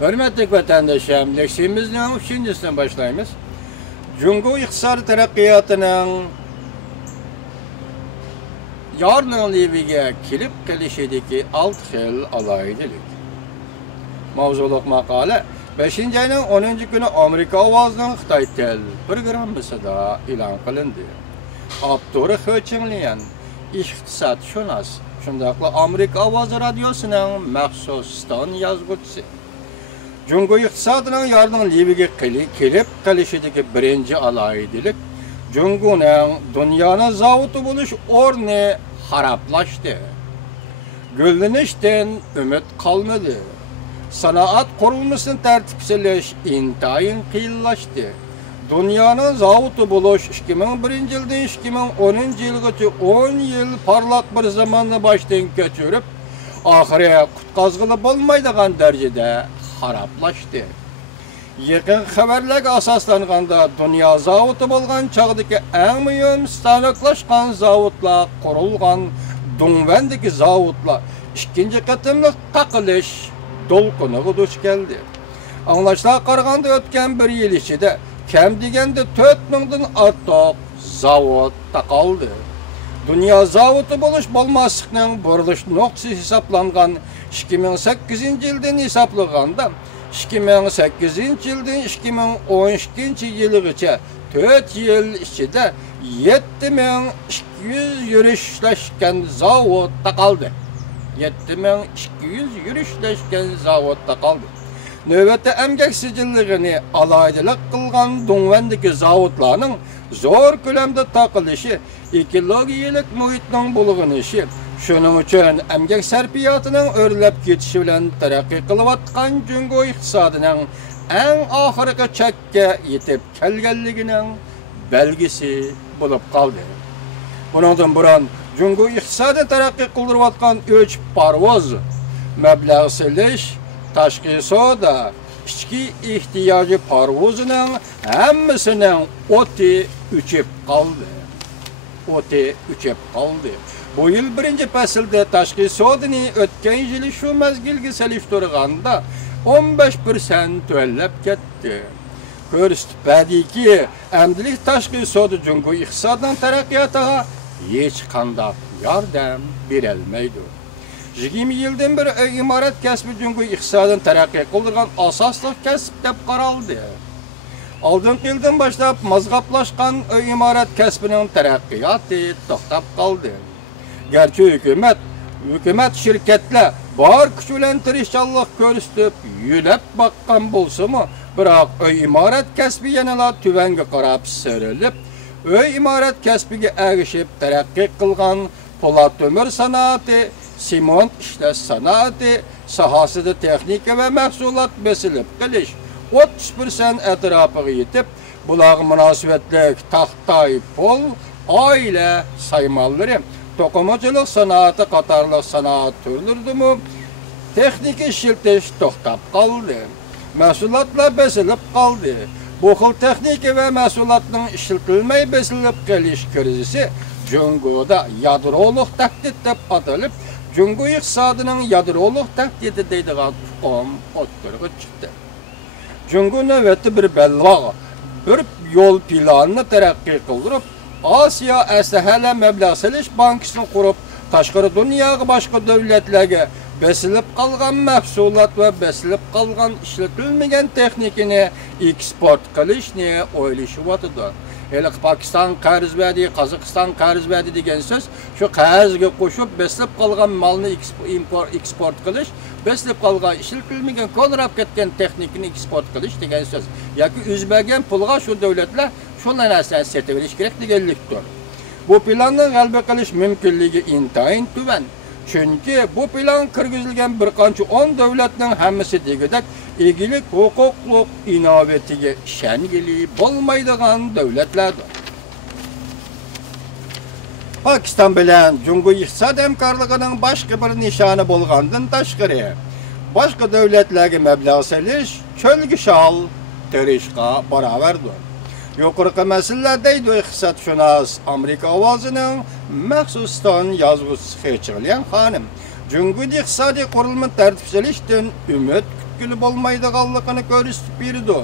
Hürmetli vatandaşlarım, leksimizden üçüncüsünden başlayımız. Cungo iqtisadi taraqqiyotinin yarniligiga kelib kelishidagi 6 xil alaydilik. Mavzuluq maqola 5-ayning 10-kuni Amerika ovozining Xitoy til programmasida e'lon qilindi. Avtori He Chenglian, iqtisodshunos, shundaqla Amerika ovozi radiosining maxsus ston yozuvchisi. Cungo iqtisodining yarniligiga kelib kelishidagi birinchi alaydilik Cungo'ning dunyoning zavodi bo'lish o'rni xarablashdi. Gullanishdan umid qolmadi. Sanoat qurilmasini tartiblash intayin qiyinlashdi. Dunyoning zavodi bo'lish 2001-yildan 2010-yilgacha 10 yil parlaq bir zamonni boshdan kechirib, oxiri qutqazg'ili bo'lmaydigan darajada xarablashdi. Yaqin xabarlarga asoslanganda dunyo zavodi bo'lgan chog'dagi eng muhim stanoklashgan zavodlar qurilgan Dongvandagi zavodlar ikkinchi qatimliq taqilish to'lqiniga duch keldi. Anglashlar qaraganda o'tgan bir yil ichida kam deganda 4000 dan ortiq zavod taqaldi. Dunyo zavodi bo'lish bo'lmaslikning burilish nuqtasi hisoblangan 2008-yildan hisoblaganda 2008-yildan 2012-yilgacha 4 yil ichida 7200 yurishlashgan zavod taqaldi. 7200 yurishlashgan zavod taqaldi. Növbətdə əmgək sicilligini alaydilik qılğan Dongvandagi zavodlarning zo'r ko'lamda taqilishi, ekologiyalik muhitning bulg'anishi, shuning uchun əmgək sarfiyotining o'rlab ketishi bilan taraqqiy qilayotgan Cungo iqtisodining eng oxirgi chakka yetib kelganligining belgisi bo'lib qoldi. Bundan burun Cungo iqtisodi taraqqiy qildirayotgan 3 parvoz mablag' silish, tashqi savdo, ichki ehtiyoji parvozining hammasining o'ti o'chib qoldi. Bu yil birinchi faslda tashqi savdoni o'tgan yil shu mezgilga solishtirganda 15% to'lab ketdi. Ko'rsatmadiki, amdilik tashqi savdo Cungo iqtisodining taraqqiyotiga hech qanday yordam berolmaydi. 20 yildan beri imorat kasbi Cungo iqtisodini taraqqiy qildirgan asosli kasb deb qaraldi. Oldingi yildan boshlab mazg'ablashgan imorat kasbining taraqqiyoti to'xtab qoldi. Garchi hukumat shirkatlar bor kuch bilan tirishchilik ko'rsatib, yo'lab boqqan bo'lsa-mu, biroq imorat kasbi yanada tuvanga qarab sirilib, imorat kasbiga erishib taraqqiy qilgan po'lat o'mir sanoati, simont ishlash sanoati sohasida texnika va mahsulot besilib qilish 30% atrofiga yetib, bular munosabatlik taxtay pol, oila saymallari, to'qimachilik sanoati qatorliq sanoat turlaridimi texnika ishlatish to'xtab qoldi. Mahsulotlar besilib qoldi. Bu xil texnika va mahsulotning ishlatilmay besilib qolish krizisi Cungo'da yadroliq tahdid deb atalib, Cungo iqtisodining yadroliq tahdidi deydigan tuqum o'ttirg'i chiqdi. Cungo navbatda bir belloq, bir yo'l planini taraqqiy qildirib, Osiyo aslahala mablag' silish bankasini qurib, tashqari dunyoga boshqa davlatlarga besilib qolgan mahsulot va besilib qolgan ishlatilmagan texnikani eksport qilishni o'ylashyapti. Pakistan qarz berdi, Qozog'iston qarz berdi degan so'z, shu qarzga qo'shib besilib qolgan malni eksport qilish, besilib qolgan ishlatilmagan qo'lrab ketgan texnikani eksport qilish degan so'z. Yoki o'zbagan pulga shu davlatlar shu narsani sotib olish kerak deganlikdir. Bu planni g'alaba qilish mumkinligi intayin tuban. Chunki bu plan kirgizilgan bir qancha 10 davlatning hammasi degidek egilik huquqliq innovatiga ishongili bo'lmaydigan davlatlardir. Pokiston bilan Cungo iqtisod hamkorligining boshqa bir nishoni bo'lgandan tashqari, boshqa davlatlarga mablag' solish cho'lga shol terishga barobardir. Yuqorqi masalalarda iqtisodshunos Amerika ovozining maxsus ston yozuvchisi He Chenglian xonim Cungo iqtisodiy qurilma tartiblanishdan umid mümkün bolmaydiganlygyny görüstüp berdi.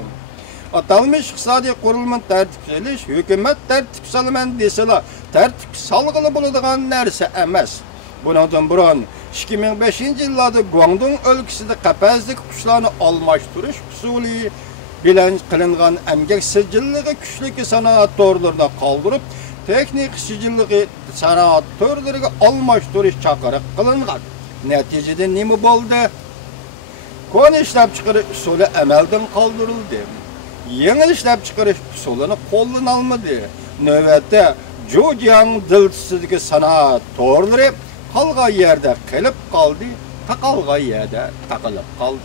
Atalmış iqtisadi qurulma tertip qilish hökümet tertip salman desela, tertip salgılı boladigan narsa emas. Bundan burun 2005-nji ýyllarda Guangdong өлkesinde qapazlyk kuşlarny almaşdyryş usuly bilen kılıngan emgek sicilligi küçlük sanaat torlaryna kaldyryp, teknik sicilligi sanaat torlaryna almaşdyryş çakarık kılıngan. Neticede nime boldy? Kon işlep çıkarış usulü emelden kaldırıldı. Yeni işlep çıkarış usulünü kollanılmadı. Növbette Zhejiang dilsizligi sanaat torları kalgan yerde kalıp kaldı, takalgan yerde takılıp kaldı.